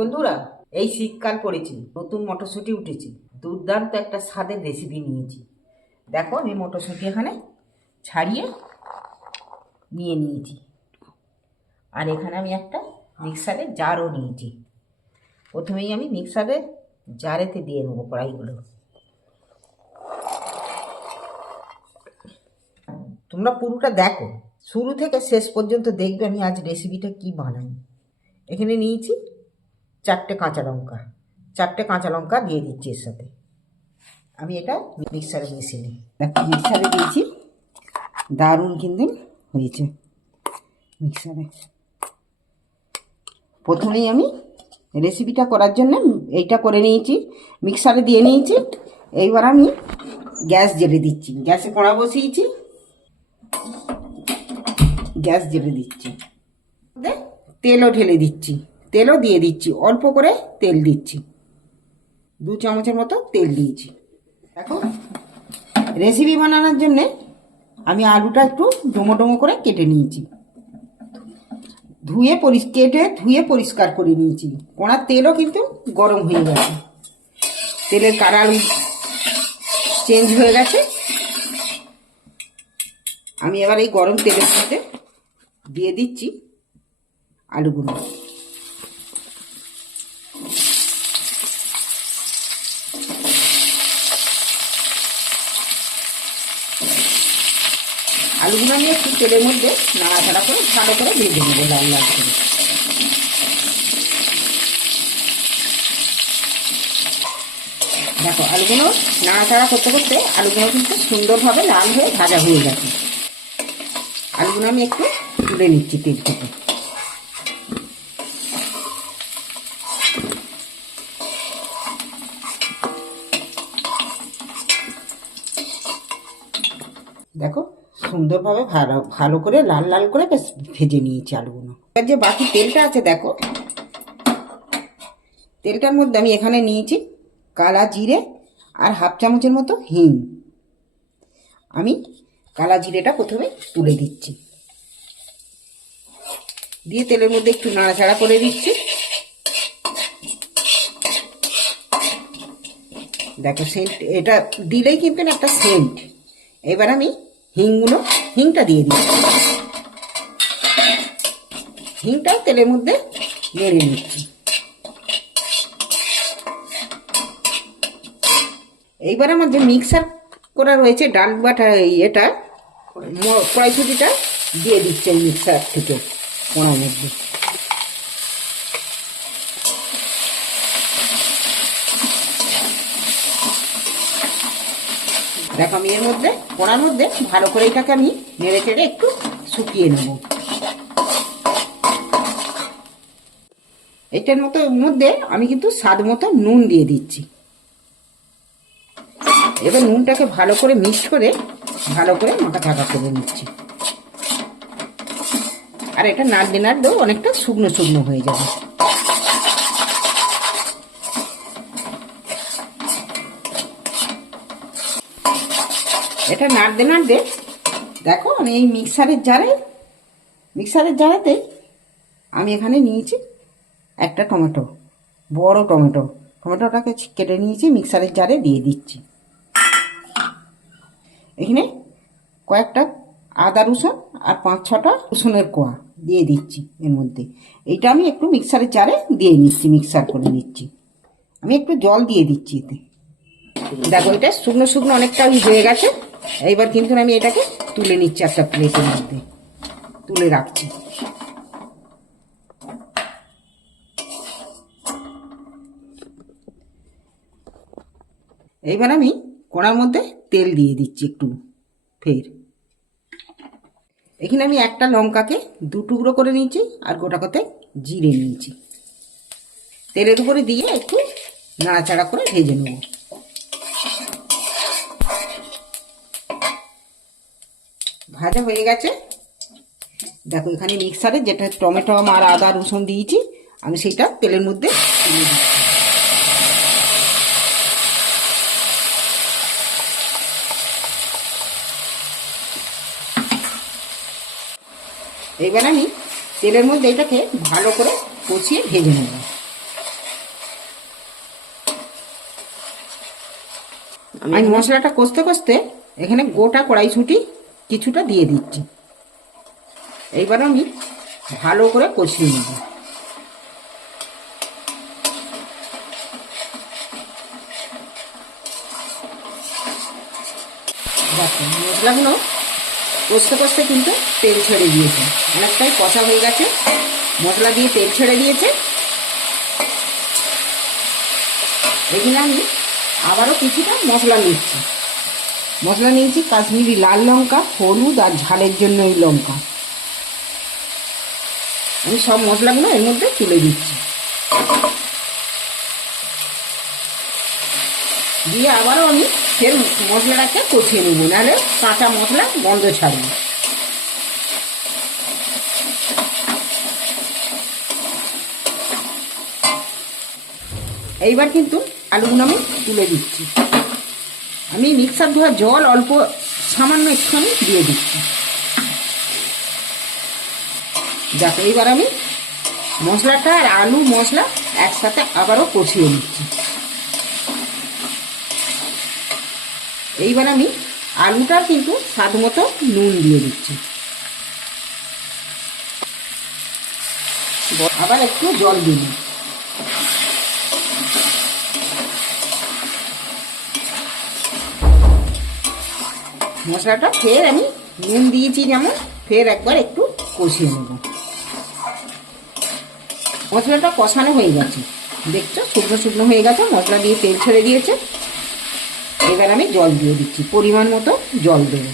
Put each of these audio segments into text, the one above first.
বন্ধুরা, এই শীতকাল পড়েছে, নতুন মটরশুঁটি উঠেছে। দুর্দান্ত একটা স্বাদের রেসিপি নিয়েছি। দেখো, আমি মটরশুঁটি এখানে ছাড়িয়ে নিয়ে নিয়েছি। আর এখানে আমি একটা মিক্সারের জারও নিয়েছি। প্রথমেই আমি মিক্সারের জারেতে দিয়ে নেব কড়াইগুলো। তোমরা পুরোটা দেখো। শুরু থেকে শেষ পর্যন্ত দেখবে আমি আজ রেসিপিটা কি বানাই। এখানে নিয়েছি চারটে কাঁচা লঙ্কা। চারটে কাঁচা লঙ্কা দিয়ে দিচ্ছি এর সাথে। আমি এটা মিক্সারে মিশিয়ে নিই। মিক্সারে দিয়েছি। দারুণ কিন্তু হয়েছে। মিক্সারে। প্রথমেই আমি রেসিপিটা করার জন্য এইটা করে নিয়েছি। মিক্সারে দিয়ে নিয়েছি। এইবার আমি গ্যাস জেলে দিচ্ছি। গ্যাসে কড়া বসিয়েছি। গ্যাস জেলে দিচ্ছি। তেলও ঢেলে দিচ্ছি। তেলও দিয়ে দিচ্ছি, অল্প করে তেল দিচ্ছি। দু চামচের মতো তেল দিয়েছি। দেখো রেসিপি বানানোর জন্যে আমি আলুটা একটু ডোমো ডোমো করে কেটে নিয়েছি। ধুয়ে পরি কেটে ধুয়ে পরিষ্কার করে নিয়েছি। কোনার তেলও কিন্তু গরম হয়ে গেছে। তেলের কালার চেঞ্জ হয়ে গেছে। আমি এবার এই গরম তেলের মধ্যে দিয়ে দিচ্ছি আলুগুলো। আলুগুলো নিয়ে একটু তেলের মধ্যে নাড়াচাড়া করে ভালো করে ভেজে নেব লাল লাল করে। দেখো, আলুগুলো নাড়াচাড়া করতে করতে আলুগুলো কিন্তু সুন্দরভাবে লাল হয়ে ভাজা হয়ে গেছে। আলুগুলো আমি একটু তুলে নিচ্ছি তেল থেকে দেখো সুন্দরভাবে ভালো ভালো করে, লাল লাল করে বেশ ভেজে নিয়েছি আলুগুলো। এবার যে বাকি তেলটা আছে, দেখো। তেলটার মধ্যে আমি এখানে নিয়েছি কালা জিরে আর হাফ চামচের মতো হিং। আমি কালা জিরেটা প্রথমে তুলে দিচ্ছি। দিয়ে তেলের মধ্যে একটু নাড়াচাড়া করে দিচ্ছি। দেখো সেন্ট এটা দিলেই কিন্তু একটা সেন্ট এবার আমি হিংগুলো, হিংটা দিয়ে দিই। হিংটা তেলের মধ্যে নেড়ে নিচ্ছি। এইবার আমার যে মিক্সার করা রয়েছে, ডাল বাটা এটা কড়াইশুটিটা দিয়ে দিচ্ছে মিক্সার থেকে কোনার মধ্যে। দেখো আমি এর মধ্যে, কোনার মধ্যে ভালো করে এটাকে আমি নেড়ে চেড়ে একটু শুকিয়ে নেব। এটার মতো মধ্যে আমি কিন্তু স্বাদ মতো নুন দিয়ে দিচ্ছি। এবার নুনটাকে ভালো করে মিক্স করে, ভালো করে মাখা থাকা করে নিচ্ছি। আর এটা নাড়তে নাড়তেও অনেকটা শুকনো শুকনো হয়ে যাবে। এটা নাড়তে নাড়তে, দেখো আমি এই মিক্সারের জারে, মিক্সারের জারেতে আমি এখানে নিয়েছি একটা টমেটো, বড় টমেটো। টমেটোটাকে কেটে নিয়েছি, মিক্সারের জারে দিয়ে দিচ্ছি। এখানে কয়েকটা আদা রসুন আর পাঁচ ছটা রসুনের কোয়া দিয়ে দিচ্ছি এর মধ্যে। এইটা আমি একটু মিক্সারের জারে দিয়ে নিচ্ছি, মিক্সার করে নিচ্ছি। আমি একটু জল দিয়ে দিচ্ছি এতে। দেখো এটা শুকনো শুকনো অনেকটা হয়ে গেছে। এইবার কিন্তু আমি এটাকে তুলে নিচ্ছি একটা প্লেটের মধ্যে। তুলে রাখছি। এইবার আমি কড়ার মধ্যে তেল দিয়ে দিচ্ছি একটু, ফের। এখানে আমি একটা লঙ্কাকে দু টুকরো করে নিয়েছি আর গোটা কতে জিরে নিয়েছি। তেলের উপরে দিয়ে একটু নাড়াচাড়া করে ভেজে নেব। ভাজা হয়ে গেছে। দেখো এখানে মিক্সারে যেটা টমেটো আর আদা রসুন দিয়েছি আমি সেটা তেলের মধ্যে তুলে দিচ্ছি। এবার আমি তেলের মধ্যে এটাকে ভালো করে কষিয়ে ভেজে নেব। আমি মশলাটা কষতে কষতে এখানে গোটা কড়াইশুঁটি কিছুটা দিয়ে দিচ্ছি। এইবার আমি ভালো করে কষিয়ে নেব। মশলাগুলো কষতে কষতে কিন্তু তেল ছেড়ে দিয়েছে। অনেকটাই কষা হয়ে গেছে। মশলা দিয়ে তেল ছেড়ে দিয়েছে। এখানে আমি আবারও কিছুটা মশলা নিচ্ছি। মশলা নিয়েছি কাশ্মীরি লাল লঙ্কা, হলুদ আর ঝালের জন্য এই লঙ্কা। আমি সব মশলাগুলো এর মধ্যে তুলে দিচ্ছি। দিয়ে আবারও আমি ফের মশলাটাকে কষিয়ে নেব, নাহলে কাঁচা মশলা গন্ধ ছাড়বে। এইবার কিন্তু আলুগুলো আমি তুলে দিচ্ছি। আমি মিক্সার ধোয়া জল অল্প সামান্য একটুখানি দিয়ে দিচ্ছি। যাতে এইবার আমি মশলাটা আর আলু মশলা একসাথে আবারও কষিয়ে নিচ্ছি। এইবার আমি আলুটা কিন্তু স্বাদ মতো নুন দিয়ে দিচ্ছি। আবার একটু জল দিই মশলাটা ফের আমি নুন দিয়েছি যেমন, ফের একবার একটু কষিয়ে নেব। মশলাটা কষানো হয়ে গেছে। দেখছ? শুকনো শুকনো হয়ে গেছে, মশলা দিয়ে তেল ছেড়ে দিয়েছে। এবার আমি জল দিয়ে দিচ্ছি, পরিমাণ মতো জল দেবো।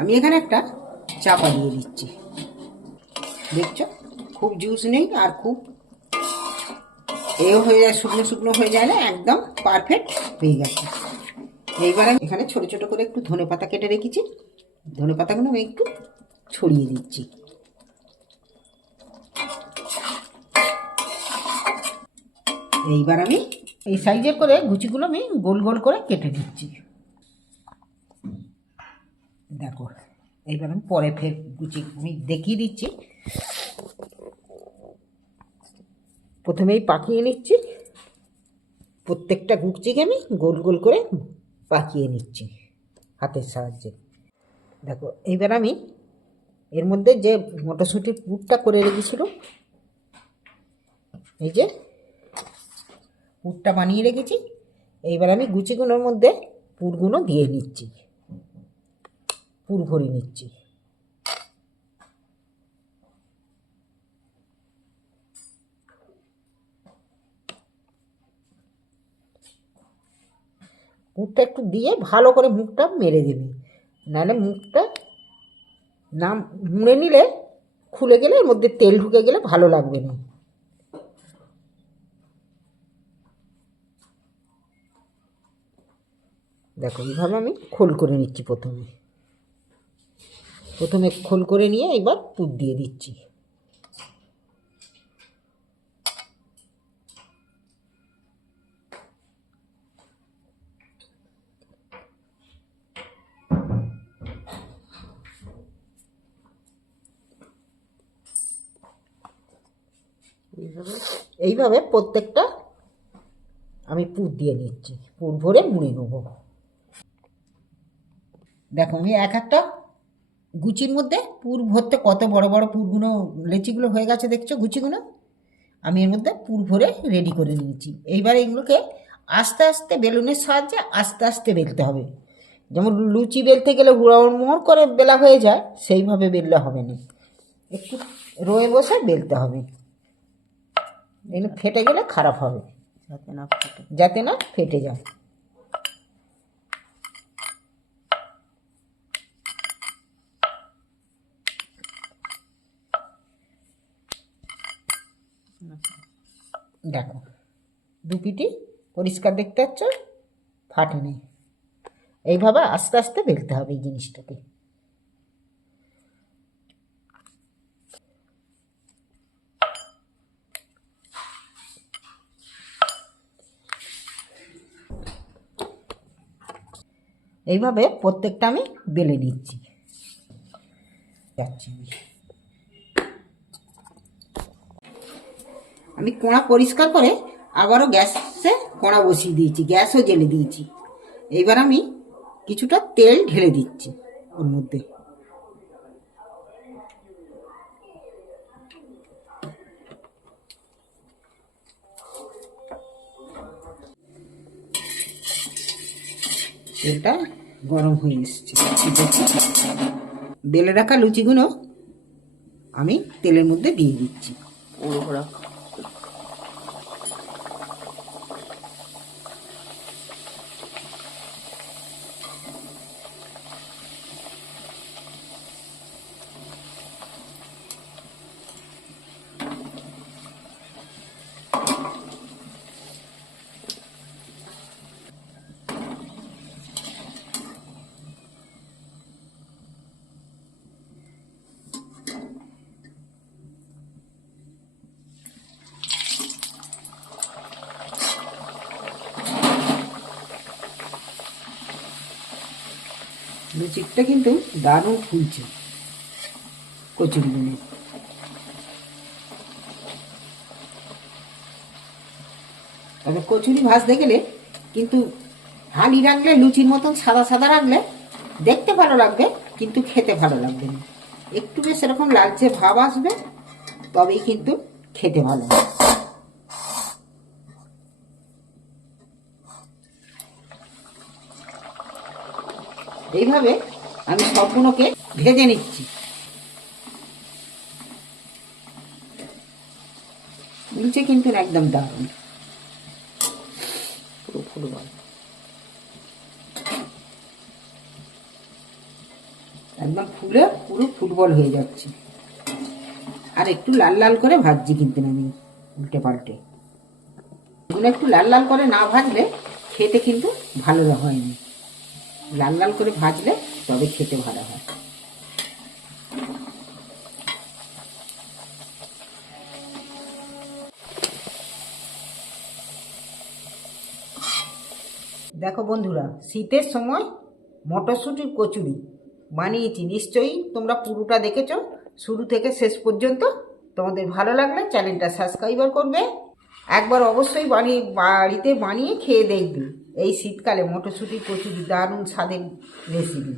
আমি এখানে একটা চাপা দিয়ে দিচ্ছি। দেখছ? খুব জুস নেই আর খুব এও হয়ে যায়, শুকনো শুকনো হয়ে যায় না, একদম পারফেক্ট হয়ে গেছে। এইবার আমি এখানে ছোট ছোট করে একটু ধনে পাতা কেটে রেখেছি। ধনে পাতাগুলো আমি একটু ছড়িয়ে দিচ্ছি। এইবার আমি এই সাইজের করে গুচিগুলো আমি গোল গোল করে কেটে দিচ্ছি দেখো, এইবার আমি পরে ফের গুচি আমি দেখিয়ে দিচ্ছি। প্রথমেই পাকিয়ে নিচ্ছি। প্রত্যেকটা গুচিকে আমি গোল গোল করে পাকিয়ে নিচ্ছি হাতের সাহায্যে। দেখো, এইবার আমি এর মধ্যে যে মটরশুঁটির পুরটা করে রেখেছিল, এই যে পুরটা বানিয়ে রেখেছি, এইবার আমি গুচিগুলোর মধ্যে পুরগুলো দিয়ে নিচ্ছি, পুর ভরে নিচ্ছি। মুখটা একটু দিয়ে ভালো করে মুখটা মেরে দেবে। নাহলে মুখটা না, মুড়ে নিলে খুলে গেলে এর মধ্যে তেল ঢুকে গেলে ভালো লাগবে না। দেখো, এইভাবে আমি খোল করে নিচ্ছি প্রথমে। প্রথমে খোল করে নিয়ে এবার পুর দিয়ে দিচ্ছি। এইভাবে এইভাবে প্রত্যেকটা আমি পুর দিয়ে নিচ্ছি। পুর ভরে মুড়ে নেব। দেখো, আমি এক একটা গুচির মধ্যে পুর ভরতে কত বড় বড় পুরগুলো, লেচিগুলো হয়ে গেছে দেখছ গুচিগুলো? আমি এর মধ্যে পুর ভরে রেডি করে নিয়েছি। এইবার এগুলোকে আস্তে আস্তে বেলুনের সাহায্যে আস্তে আস্তে বেলতে হবে। যেমন লুচি বেলতে গেলে মোড় করে বেলা হয়ে যায়, সেইভাবে বেললে হবে না। একটু রয়ে বসে বেলতে হবে। এগুলো ফেটে গেলে খারাপ হবে। যাতে না ফাটে। যাতে না ফেটে যায়। দেখো দু পিটি পরিষ্কার দেখতে পাচ্ছ ফাটেনি এইভাবে আস্তে আস্তে বেলতে হবে এই জিনিসটাকে। এইভাবে প্রত্যেকটা আমি বেলে নিচ্ছি। আমি কোড়া পরিষ্কার করে আবারও গ্যাসে কোড়া বসিয়ে দিয়েছি, গ্যাসও জেলে দিয়েছি। এইবার আমি কিছুটা তেল ঢেলে দিচ্ছি ওর মধ্যে। তেলটা গরম হয়ে এসছে। বেলে রাখা লুচিগুলো আমি তেলের মধ্যে দিয়ে দিচ্ছি। ওরা লুচিটা কিন্তু দারুণ ফুলছে। কচুরিগুলো তবে কচুরি ভাজতে গেলে কিন্তু হালি রাখলে লুচির মতন সাদা সাদা রাখলে দেখতে ভালো লাগবে, কিন্তু খেতে ভালো লাগবে না। একটু বেশ এরকম লালচে ভাব আসবে, তবেই কিন্তু খেতে ভালো হবে এইভাবে আমি সবগুলোকে ভেজে নিচ্ছি। নিচে কিন্তু একদম দারুণ। পুরো ফুটবল একদম ফুলে পুরো ফুটবল হয়ে যাচ্ছে। আর একটু লাল লাল করে ভাজছি কিন্তু আমি উল্টে পাল্টে। এগুলো একটু লাল লাল করে না ভাজলে খেতে কিন্তু ভালো হয়নি। লাল লাল করে ভাজলে তবে খেতে ভালো হয়। দেখো বন্ধুরা, শীতের সময় মটরশুঁটির কচুরি বানিয়েছি। নিশ্চয়ই তোমরা পুরোটা দেখেছ। শুরু থেকে শেষ পর্যন্ত তোমাদের ভালো লাগলে চ্যানেলটা সাবস্ক্রাইবার করবে। একবার অবশ্যই বানিয়ে, বাড়িতে বানিয়ে খেয়ে দেখবে। এই শীতকালে মটরশুঁটি প্রচুর দারুণ স্বাদের রেসিপি